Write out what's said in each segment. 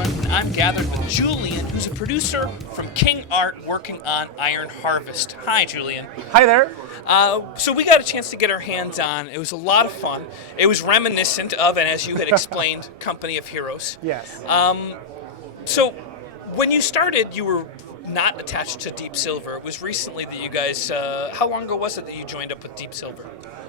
GameFront, and I'm gathered with Julian, who's a producer from King Art working on Iron Harvest. Hi, Julian. Hi there. So we got a chance to get our hands on. It was a lot of fun. It was reminiscent of, and as you had explained, Company of Heroes. Yes. So when you started, you were not attached to Deep Silver. It was recently that you guys, how long ago was it that you joined up with Deep Silver?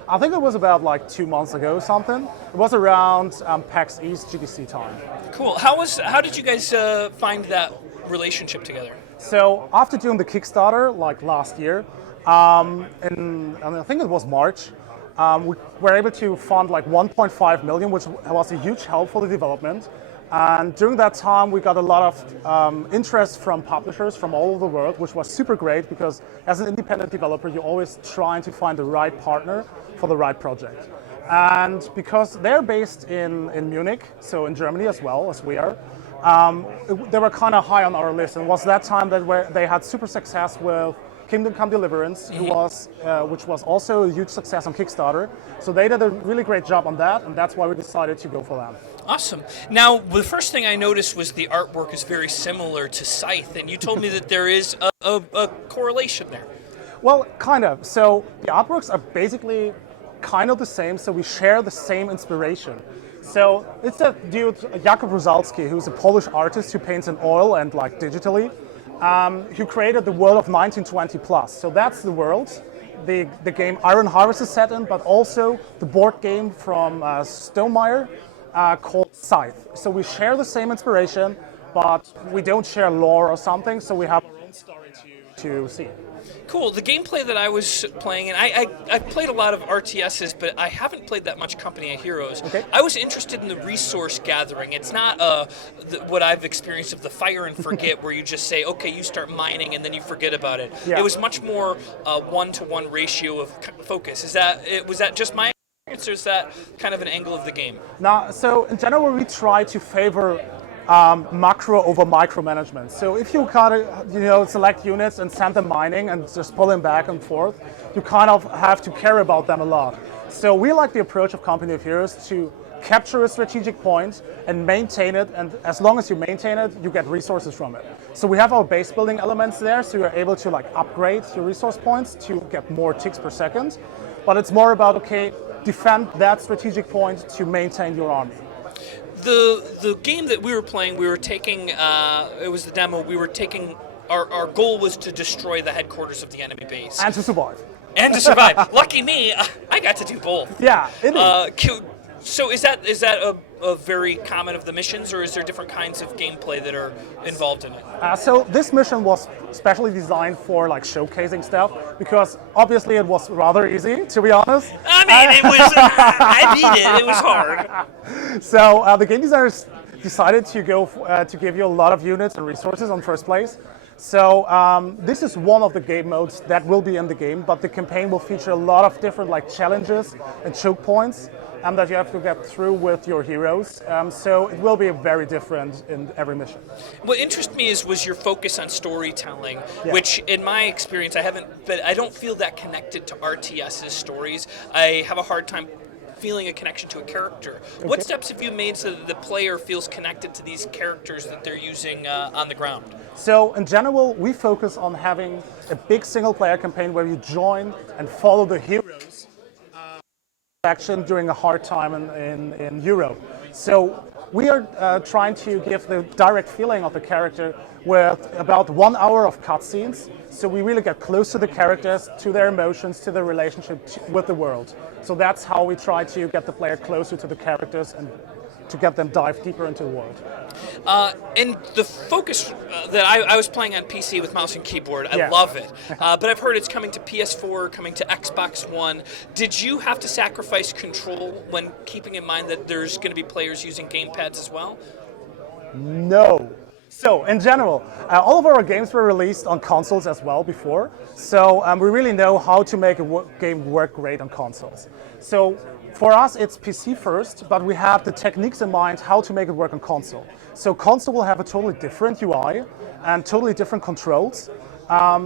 I think it was about like 2 months ago or something. It was around PAX East GDC time. Cool. How did you guys find that relationship together? So after doing the Kickstarter like last year, and I think it was March, we were able to fund like 1.5 million, which was a huge help for the development. And during that time, we got a lot of interest from publishers from all over the world, which was super great because as an independent developer, you're always trying to find the right partner for the right project. And because they're based in Munich, so in Germany as well as we are, they were kind of high on our list. And it was that time that they had super success with Kingdom Come Deliverance, which was also a huge success on Kickstarter. So they did a really great job on that, and that's why we decided to go for them. Awesome. Now, the first thing I noticed was the artwork is very similar to Scythe, and you told me that there is a correlation there. Well, kind of. So the artworks are basically kind of the same, so we share the same inspiration. So it's a dude, Jakub Rusalski, who's a Polish artist who paints in oil and like digitally, who created the world of 1920 plus. So that's the world the game Iron Harvest is set in, but also the board game from Stonemaier called Scythe. So we share the same inspiration, but we don't share lore or something, so we have our own story to see. Cool. The gameplay that I was playing, and I've played a lot of RTSs, but I haven't played that much Company of Heroes. Okay. I was interested in the resource gathering. It's not what I've experienced of the fire and forget, where you just say, okay, you start mining and then you forget about it. Yeah. It was much more one-to-one ratio of focus. Was that just my experience, or is that kind of an angle of the game? Now, so in general, we try to favor macro over micromanagement. So if you kind of, select units and send them mining and just pull them back and forth, you kind of have to care about them a lot. So we like the approach of Company of Heroes to capture a strategic point and maintain it, and as long as you maintain it, you get resources from it. So we have our base building elements there, so you're able to like upgrade your resource points to get more ticks per second. But it's more about, okay, defend that strategic point to maintain your army. The game that we were playing, we were taking, it was the demo, we were taking, our goal was to destroy the headquarters of the enemy base. And to survive. And to survive. Lucky me, I got to do both. Yeah, it is. So is that a very common of the missions, or is there different kinds of gameplay that are involved in it? So this mission was specially designed for like showcasing stuff, because obviously it was rather easy, to be honest. I mean, it was, I beat it, it was hard. So the game designers decided to go to give you a lot of units and resources on first place. So this is one of the game modes that will be in the game, but the campaign will feature a lot of different like challenges and choke points that you have to get through with your heroes. So it will be very different in every mission. What interests me was your focus on storytelling, Yeah. which in my experience I don't feel that connected to RTS's stories. I have a hard time feeling a connection to a character. Okay. What steps have you made so that the player feels connected to these characters that they're using on the ground? So in general, we focus on having a big single player campaign where you join and follow the heroes action during a hard time in Europe. So we are trying to give the direct feeling of the character with about 1 hour of cutscenes. So we really get close to the characters, to their emotions, to their relationship with the world. So that's how we try to get the player closer to the characters and to get them dive deeper into the world. And the focus that I was playing on PC with mouse and keyboard, I Yeah. love it. But I've heard it's coming to PS4, coming to Xbox One. Did you have to sacrifice control when keeping in mind that there's going to be players using gamepads as well? No. So in general, all of our games were released on consoles as well before. So we really know how to make a game work great on consoles. So for us, it's PC first, but we have the techniques in mind how to make it work on console. So console will have a totally different UI and totally different controls.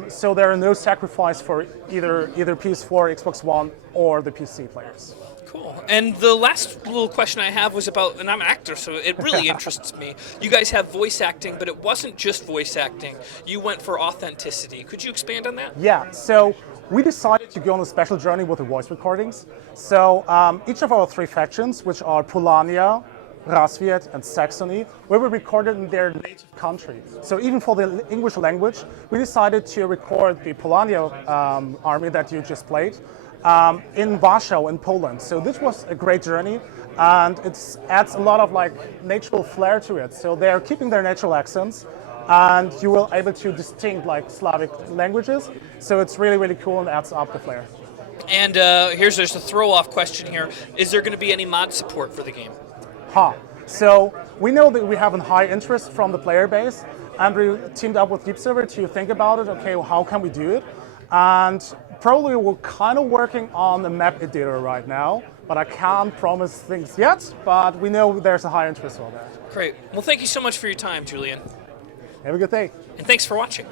So there are no sacrifice for either PS4, Xbox One, or the PC players. Cool. And the last little question I have was about, and I'm an actor, so it really interests me. You guys have voice acting, but it wasn't just voice acting. You went for authenticity. Could you expand on that? Yeah, so we decided to go on a special journey with the voice recordings. So each of our 3 factions, which are Polania, Rasviet, and Saxony, we were recorded in their native country. So even for the English language, we decided to record the Polania army that you just played in Warsaw, in Poland. So this was a great journey, and it adds a lot of like natural flair to it. So they're keeping their natural accents, and you will able to distinct like Slavic languages. So it's really, really cool and adds up the flair. And there's a throw-off question here. Is there going to be any mod support for the game? So we know that we have a high interest from the player base, and we teamed up with Deep Silver to think about it. Okay, well, how can we do it? And probably we're kind of working on the map editor right now, but I can't promise things yet, but we know there's a high interest for that. Great. Well, thank you so much for your time, Julian. Have a good day. And thanks for watching.